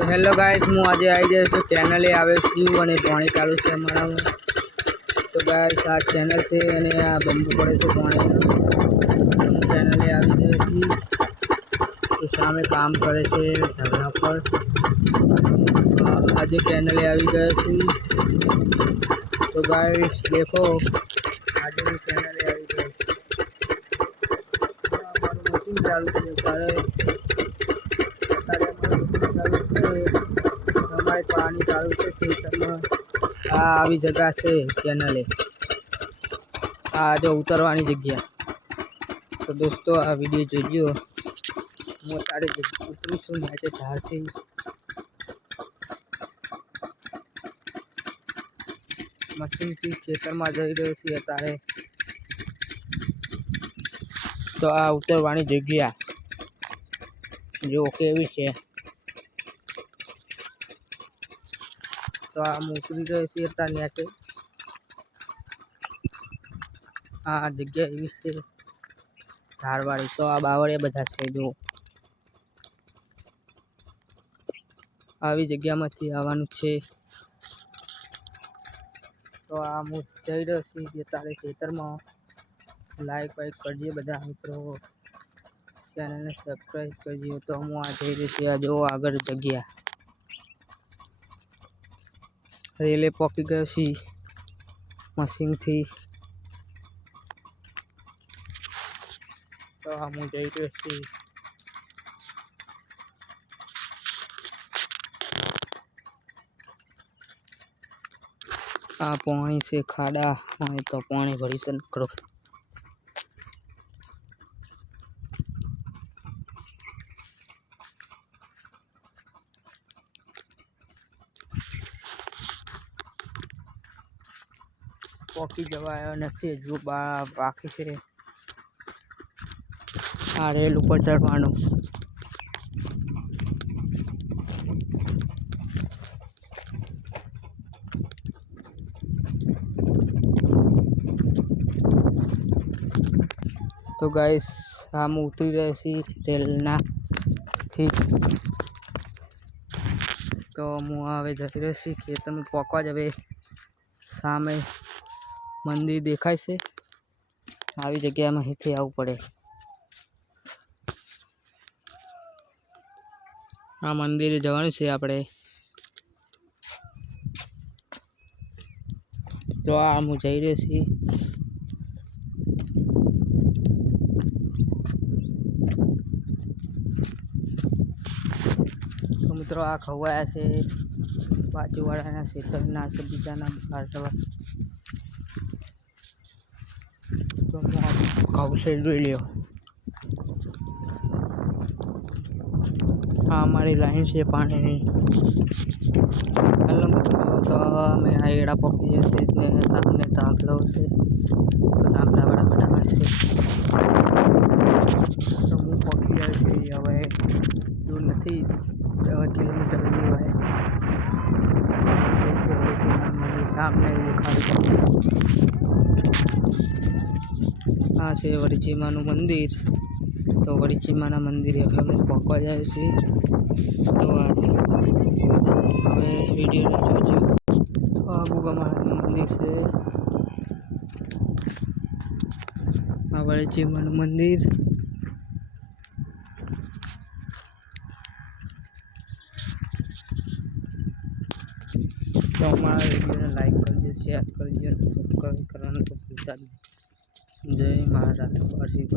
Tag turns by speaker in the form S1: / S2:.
S1: તો hello guys, હું આજે આવી જઈશ તો ચેનલે આવે છું અને પાણી ચાલુ છે અમારામાં? તો ગાઈસ, આ ચેનલ છે અને આ બંબુ પડે છે પાણી હું ચેનલે આવી જઈએ છીએ તો સામે કામ કરે છે ધરણા પર. આજે ચેનલે આવી ગયો છું. તો ગાઈસ, દેખો. આજે હું ચેનલે આવી ગયો છું. ચાલુ છે અમારે પાણી ચાલુ છે આ આવી જગા છે ચેનલે આ જો ઉતરવાની જગ્યા તો દોસ્તો આ વીડિયો જોજો હું અત્યારે ઉતરું છું નીચે ઢાળથી મશીનથી ખેતરમાં જઈ રહ્યો છીએ અત્યારે તો આ ઉતરવાની જગ્યા જો કેવી છે. તો આ હું ઉતરી રહ્યો છે અત્યારે નીચે આ જગ્યા એવી છે ઝાડવાળી. તો આ બાવળિયા બધા છે જો આવી જગ્યામાંથી આવવાનું છે. તો આ હું જઈ રહ્યો છું જે તારે ખેતરમાં. લાઈક વાઈક કરજે બધા મિત્રો. ચેનલને સબસ્ક્રાઈબ કરજો. તો હું આ જઈ રહ્યો છું, આ જો આગળ જગ્યા. રેલે પોકી ગયો છે મશીનથી તો આ હું જઈ રહ્યો છું. આ પાણી છે ખાડા હોય તો પાણી ભરી છે પોકી જવાયો નથી હજુ બાકી છે. આ રેલ ઉપર ચડવાનું તો ગાઈસ આમ ઉતરી રહ્યા છીએ રેલના તો હું હવે જઈ રહ્યો છું ખેતરમાં પોકવા જ હવે સામે મંદિર દેખાય છે. આવી જગ્યામાં અહીંથી આવવું પડે. આ મંદિરે જવાનું છે આપણે. તો આ હું જઈ રહ્યો છીએ તો મિત્રો આ ખવાયા છે બાજુવાળાના ખેતરના છે બીજાના બહાર જવા તો ઘઉં છે જોઈ લ્યો આ અમારી લાઈન છે પાણીની હેલો મિત્રો તો અમે આ એડા પકડીએ છીએ ને સામને તાંબલો છે તો તાંબલાવાળા બનાવવા છે તો હું પકડી જાય છે હવે દૂર નથી હવે કિલોમીટરની હોય સામને દેખાડું આ છે વડજીમાનું મંદિર. તો વડજીમાના મંદિરે હવે અમે પહોંચવા જાય છે. તો હવે વીડિયો જોજો. આ ગુગામાનું મંદિર છે. આ વડજીમાનું મંદિર. તો અમારા વિડીયોને લાઈક કરજો શેર કરજો અને સબસ્ક્રાઈબ કરવાનું તો ભૂલતા નહીં. જય મહારાજ. વાર્ષિક